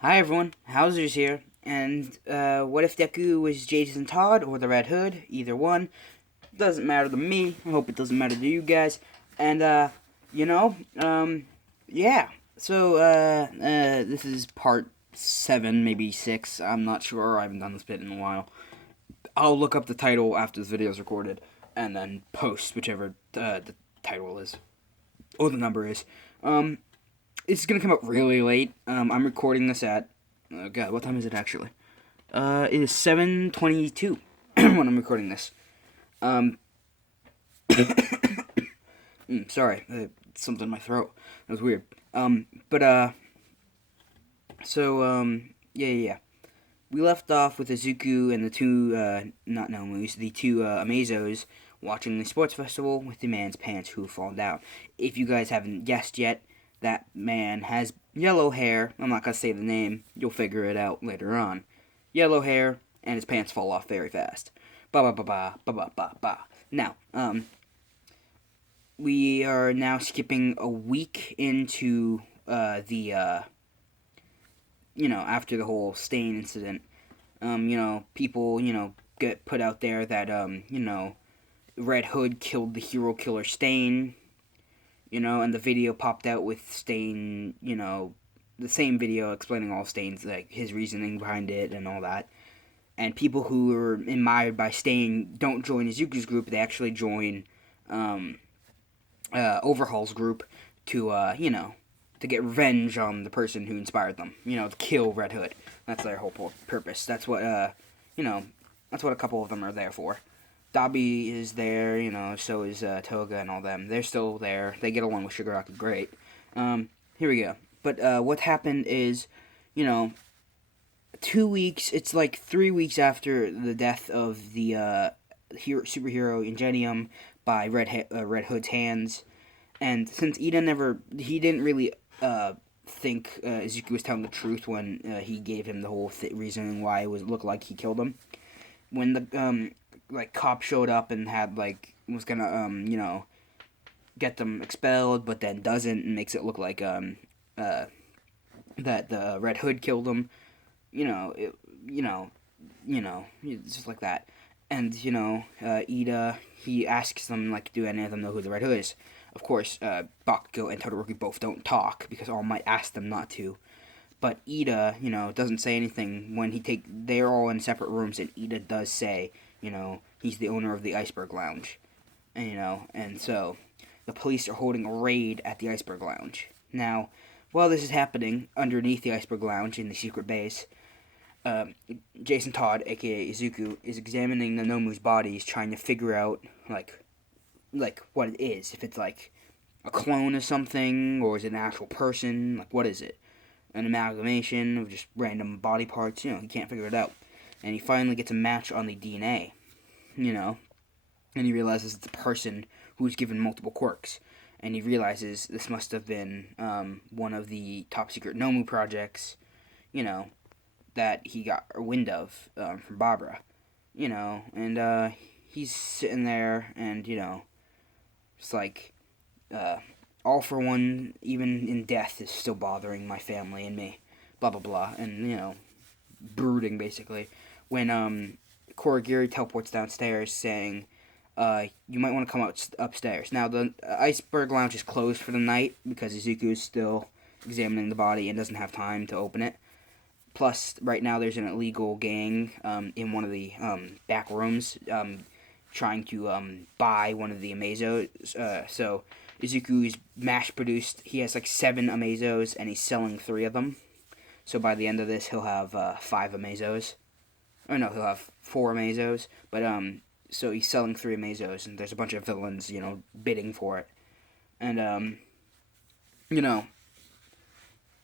Hi everyone, Hauser's here, and what if Deku was Jason Todd or the Red Hood? Either one. Doesn't matter to me, I hope it doesn't matter to you guys. And, you know, yeah. So, this is part 7, maybe 6, I'm not sure, I haven't done this bit in a while. I'll look up the title after this video is recorded, and then post whichever the title is, or the number is. Um, it's gonna come out really late. I'm recording this at, God, what time is it actually? It is 7:22 when I'm recording this. Um, sorry, something in my throat. That was weird. Yeah. We left off with Izuku and the two, not Nomus, the two Amazos watching the sports festival with the man's pants who have fallen down. If you guys haven't guessed yet, that man has yellow hair. I'm not gonna say the name. You'll figure it out later on. Yellow hair, and his pants fall off very fast. Ba ba ba ba ba ba ba ba. Now, we are now skipping a week into after the whole stain incident. People, get put out there that, Red Hood killed the hero killer Stain, and the video popped out with Stain, the same video explaining all Stain's, like, his reasoning behind it and all that. And people who are admired by Stain don't join Izuku's group, they actually join, Overhaul's group to, to get revenge on the person who inspired them, to kill Red Hood. That's their whole purpose. That's what, you know, that's what a couple of them are there for. Dabi is there, so is Toga and all them. They're still there. They get along with Shigaraki great. Here we go. But what happened is, you know, 2 weeks, it's like 3 weeks after the death of the superhero Ingenium by Red Hood's hands. And since he didn't really think Izuku was telling the truth when he gave him the whole reasoning why it looked like he killed him. When the cop showed up and had was gonna get them expelled, but then doesn't and makes it look like that the Red Hood killed him. It's just like that. And Ida, he asks them do any of them know who the Red Hood is? Of course, Bakugo and Todoroki both don't talk because All Might asked them not to. But Ida, doesn't say anything when they're all in separate rooms, and Ida does say, he's the owner of the Iceberg Lounge. And so the police are holding a raid at the Iceberg Lounge. Now, while this is happening underneath the Iceberg Lounge in the secret base, Jason Todd, aka Izuku, is examining the Nomu's bodies, trying to figure out what it is. If it's like a clone of something, or is it an actual person? Like, what is it? An amalgamation of just random body parts? He can't figure it out. And he finally gets a match on the DNA, and he realizes it's a person who's given multiple quirks. And he realizes this must have been one of the top secret Nomu projects, that he got a wind of from Barbara, and he's sitting there and, it's like, all for one, even in death, is still bothering my family and me, blah blah blah, and, brooding basically. When Korogiri teleports downstairs saying, you might want to come upstairs. Now, the Iceberg Lounge is closed for the night because Izuku is still examining the body and doesn't have time to open it. Plus, right now there's an illegal gang in one of the back rooms trying to buy one of the Amazos. So Izuku is mass produced. He has 7 Amazos and he's selling 3 of them. So by the end of this, he'll have 5 Amazos. Or no, he'll have 4 Amazos. But so he's selling 3 Amazos, and there's a bunch of villains, bidding for it. And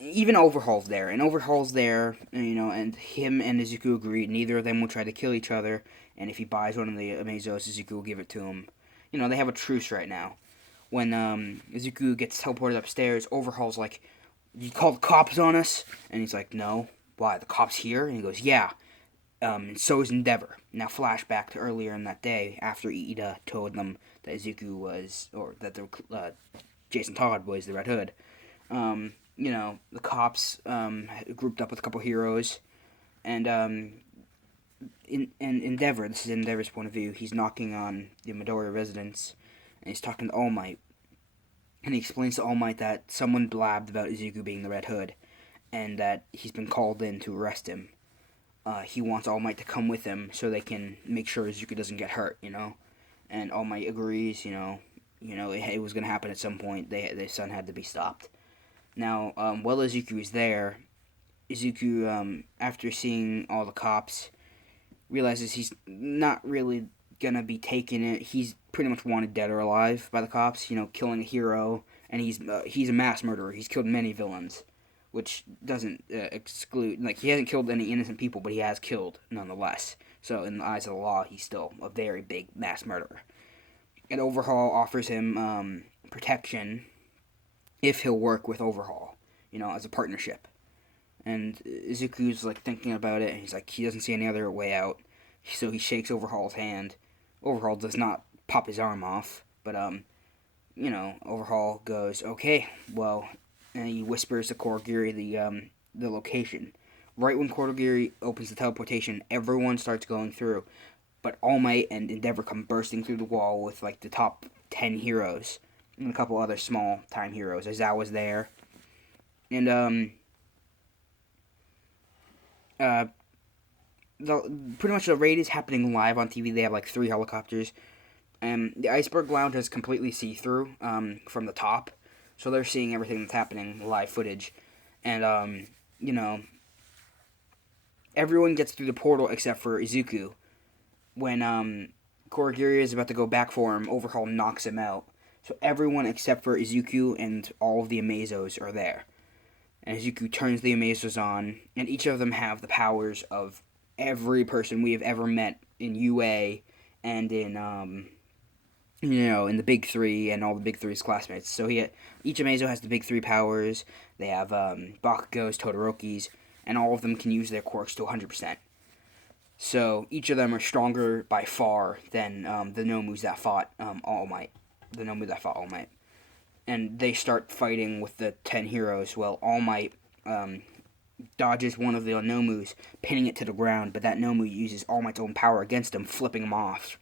even Overhaul's there, and and him and Izuku agree neither of them will try to kill each other, and if he buys one of the Amazos, Izuku will give it to him. They have a truce right now. When Izuku gets teleported upstairs, Overhaul's like, "You called the cops on us?" And he's like, "No. Why, the cops here?" And he goes, "Yeah. And so is Endeavor." Now, flashback to earlier in that day, after Ida told them that Izuku was, or that the Jason Todd was the Red Hood. the cops grouped up with a couple heroes, and in Endeavor, this is Endeavor's point of view, he's knocking on the Midoriya residence, and he's talking to All Might, and he explains to All Might that someone blabbed about Izuku being the Red Hood, and that he's been called in to arrest him. He wants All Might to come with him so they can make sure Izuku doesn't get hurt, And All Might agrees, it was going to happen at some point. Their son had to be stopped. Now, while Izuku is there, Izuku, after seeing all the cops, realizes he's not really gonna be taking it. He's pretty much wanted dead or alive by the cops. Killing a hero, and he's a mass murderer. He's killed many villains, which doesn't exclude he hasn't killed any innocent people, but he has killed nonetheless. So in the eyes of the law, he's still a very big mass murderer. And Overhaul offers him protection if he'll work with Overhaul, as a partnership. And Izuku's thinking about it, and he's he doesn't see any other way out. So he shakes Overhaul's hand. Overhaul does not pop his arm off, but Overhaul goes, "Okay, well," and he whispers to Kurogiri the location. Right when Kurogiri opens the teleportation, everyone starts going through, but All Might and Endeavor come bursting through the wall with the top 10 heroes and a couple other small time heroes. Aizawa's there, and pretty much the raid is happening live on TV. They have 3 helicopters. The Iceberg Lounge is completely see-through from the top, so they're seeing everything that's happening, live footage. And, everyone gets through the portal except for Izuku. When Kurogiri is about to go back for him, Overhaul knocks him out. So everyone except for Izuku and all of the Amazos are there. And Izuku turns the Amazos on, and each of them have the powers of every person we have ever met in UA and in in the Big Three and all the Big Three's classmates. So each Amazo has the Big Three powers. They have Bakugo's, Todoroki's, and all of them can use their quirks to 100%. So each of them are stronger by far than the Nomus that fought All Might. The Nomu that fought All Might. And they start fighting with the 10 heroes. Well, All Might dodges one of the Nomus, pinning it to the ground, but that Nomu uses All Might's own power against him, flipping him off.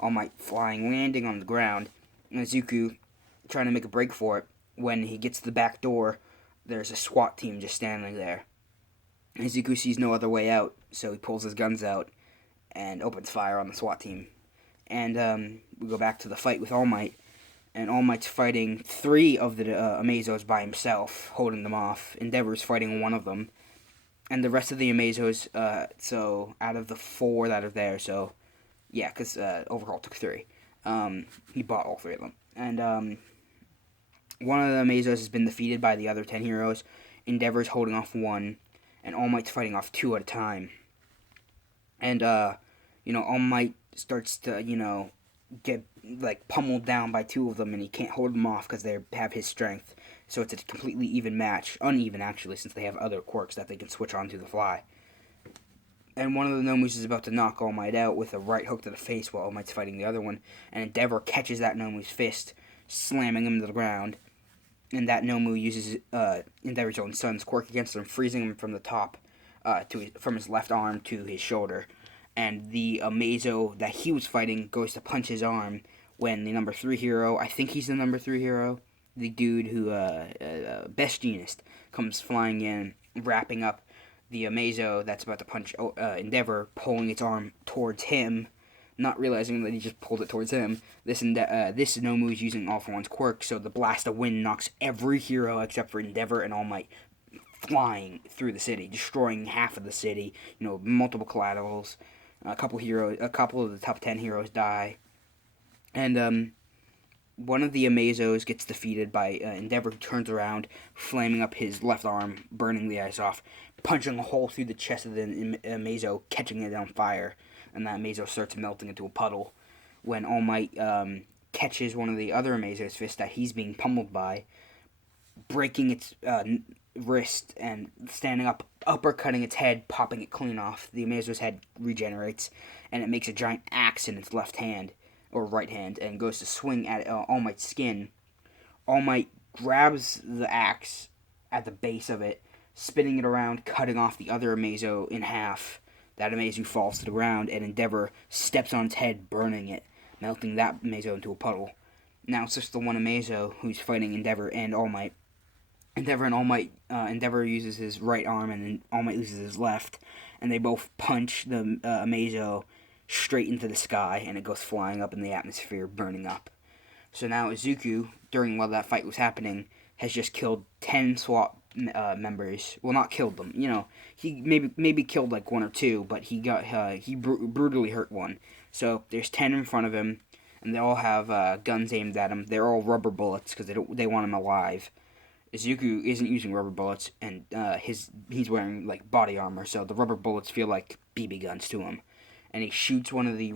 All Might flying, landing on the ground, and Izuku trying to make a break for it. When he gets to the back door, there's a SWAT team just standing there. Izuku sees no other way out, so he pulls his guns out and opens fire on the SWAT team. And we go back to the fight with All Might, and All Might's fighting 3 of the Amazos by himself, holding them off. Endeavor's fighting one of them. And the rest of the Amazos, so out of the 4 that are there, so yeah, because Overhaul took 3. He bought all 3 of them. And one of the Amazos has been defeated by the other 10 heroes. Endeavor's holding off 1, and All Might's fighting off 2 at a time. And, All Might starts to, get, pummeled down by 2 of them, and he can't hold them off because they have his strength. So it's a completely even match. Uneven, actually, since they have other quirks that they can switch on to the fly. And one of the Nomus is about to knock All Might out with a right hook to the face while All Might's fighting the other one. And Endeavor catches that Nomu's fist, slamming him to the ground. And that Nomu uses Endeavor's own son's quirk against him, freezing him from the top, from his left arm to his shoulder. And the Amazo that he was fighting goes to punch his arm when the number 3 hero, I think he's the number 3 hero, the dude who, Bestinist, comes flying in, wrapping up the Amazo that's about to punch Endeavor, pulling its arm towards him, not realizing that he just pulled it towards him. This Nomu is using All For One's quirk, so the blast of wind knocks every hero except for Endeavor and All Might flying through the city, destroying half of the city, multiple collaterals. A couple of the top 10 heroes die. And one of the Amazos gets defeated by Endeavor, who turns around, flaming up his left arm, burning the ice off, punching a hole through the chest of the Amazo, catching it on fire, and that Amazo starts melting into a puddle. When All Might catches one of the other Amazo's fists that he's being pummeled by, breaking its wrist and standing up, uppercutting its head, popping it clean off. The Amazo's head regenerates, and it makes a giant axe in its left hand, or right hand, and goes to swing at All Might's skin. All Might grabs the axe at the base of it, spinning it around, cutting off the other Amazo in half. That Amazo falls to the ground, and Endeavor steps on its head, burning it, melting that Amazo into a puddle. Now it's just the one Amazo who's fighting Endeavor and All Might. Endeavor uses his right arm, and then All Might uses his left, and they both punch the Amazo straight into the sky, and it goes flying up in the atmosphere, burning up. So now Izuku, while that fight was happening, has just killed 10 SWAT members. Well, not killed them. He maybe killed like one or two, but he brutally hurt one. So there's 10 in front of him, and they all have guns aimed at him. They're all rubber bullets because they want him alive. Izuku isn't using rubber bullets, and he's wearing like body armor, so the rubber bullets feel like BB guns to him. And he shoots one of the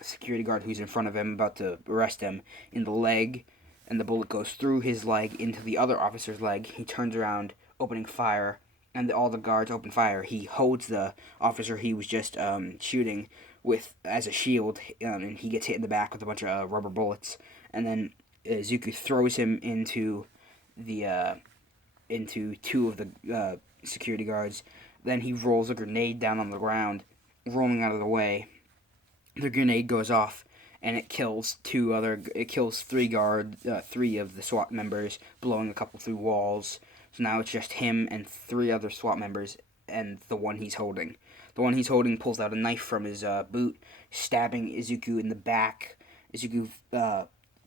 security guard who's in front of him, about to arrest him, in the leg, and the bullet goes through his leg into the other officer's leg. He turns around, opening fire, and all the guards open fire. He holds the officer he was just shooting with as a shield, and he gets hit in the back with a bunch of rubber bullets. And then Izuku throws him into two of the security guards. Then he rolls a grenade down on the ground, rolling out of the way. The grenade goes off, and it kills three of the SWAT members, blowing a couple through walls. So now it's just him and 3 other SWAT members and the one he's holding. The one he's holding pulls out a knife from his boot, stabbing Izuku in the back. Izuku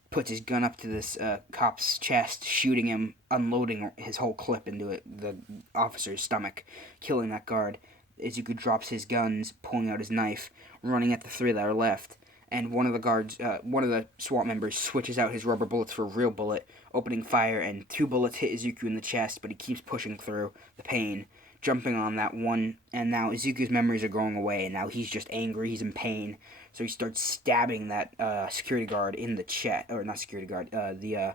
puts his gun up to this cop's chest, shooting him, unloading his whole clip into the officer's stomach, killing that guard. Izuku drops his guns, pulling out his knife, running at the 3 that are left, and one of the SWAT members switches out his rubber bullets for a real bullet, opening fire, and 2 bullets hit Izuku in the chest, but he keeps pushing through the pain, jumping on that one, and now Izuku's memories are going away, and now he's just angry, he's in pain, so he starts stabbing that security guard in the chest, or not security guard, the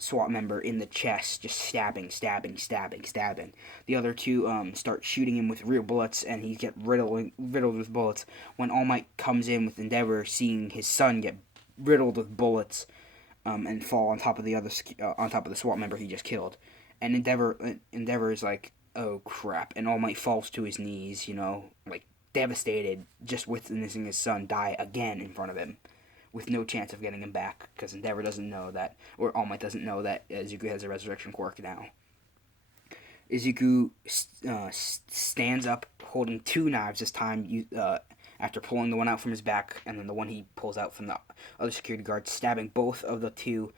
SWAT member in the chest, just stabbing. The other 2 start shooting him with real bullets, and he gets riddled with bullets. When All Might comes in with Endeavor, seeing his son get riddled with bullets, and fall on top of the SWAT member he just killed, and Endeavor is like, oh crap, and All Might falls to his knees, like devastated, just witnessing his son die again in front of him, with no chance of getting him back, because Endeavor doesn't know that, or All Might doesn't know that Izuku has a resurrection quirk now. Izuku stands up, holding 2 knives this time, after pulling the one out from his back, and then the one he pulls out from the other security guard, stabbing both of the 2,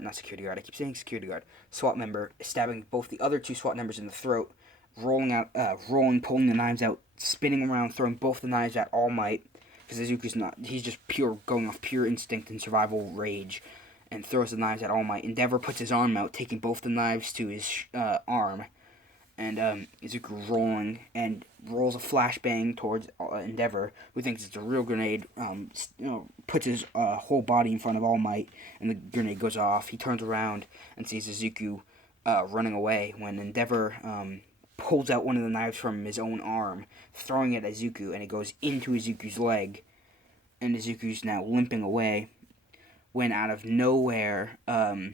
not security guard, I keep saying security guard, SWAT member, stabbing both the other 2 SWAT members in the throat, pulling the knives out, spinning around, throwing both the knives at All Might, because he's just going off pure instinct and survival rage, and throws the knives at All Might. Endeavor puts his arm out, taking both the knives to his arm, and Izuku rolls a flashbang towards Endeavor, who thinks it's a real grenade, puts his whole body in front of All Might, and the grenade goes off. He turns around and sees Izuku running away, when Endeavor pulls out one of the knives from his own arm, throwing it at Izuku, and it goes into Izuku's leg, and Izuku's now limping away, when out of nowhere, now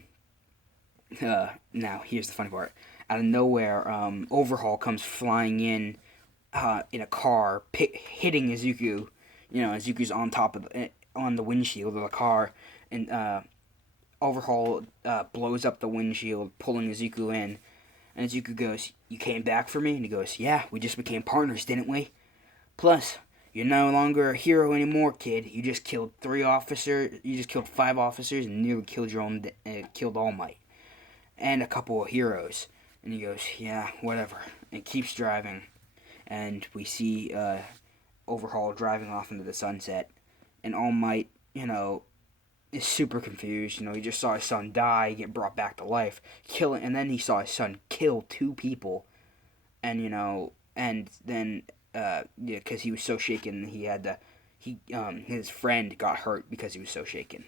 here's the funny part, out of nowhere, Overhaul comes flying in a car, hitting Izuku. Izuku's on the windshield of the car, and Overhaul blows up the windshield, pulling Izuku in. And Izuku goes, "You came back for me?" And he goes, "Yeah, we just became partners, didn't we? Plus, you're no longer a hero anymore, kid. You just killed 5 officers, and nearly killed All Might. And a couple of heroes." And he goes, "Yeah, whatever." And keeps driving. And we see Overhaul driving off into the sunset. And All Might, is super confused. He just saw his son die, get brought back to life, and then he saw his son kill 2 people, and and then because he was so shaken, his friend got hurt because he was so shaken,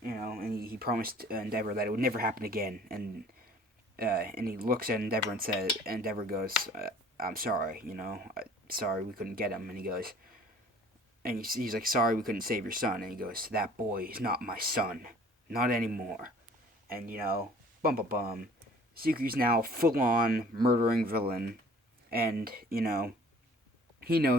and he promised Endeavor that it would never happen again, and he looks at Endeavor and says, Endeavor goes, "I'm sorry, sorry we couldn't get him," and he goes. And he's like, "Sorry we couldn't save your son." And he goes, "That boy is not my son. Not anymore." And, bum bum bum. Suki's now a full-on murdering villain, and, he knows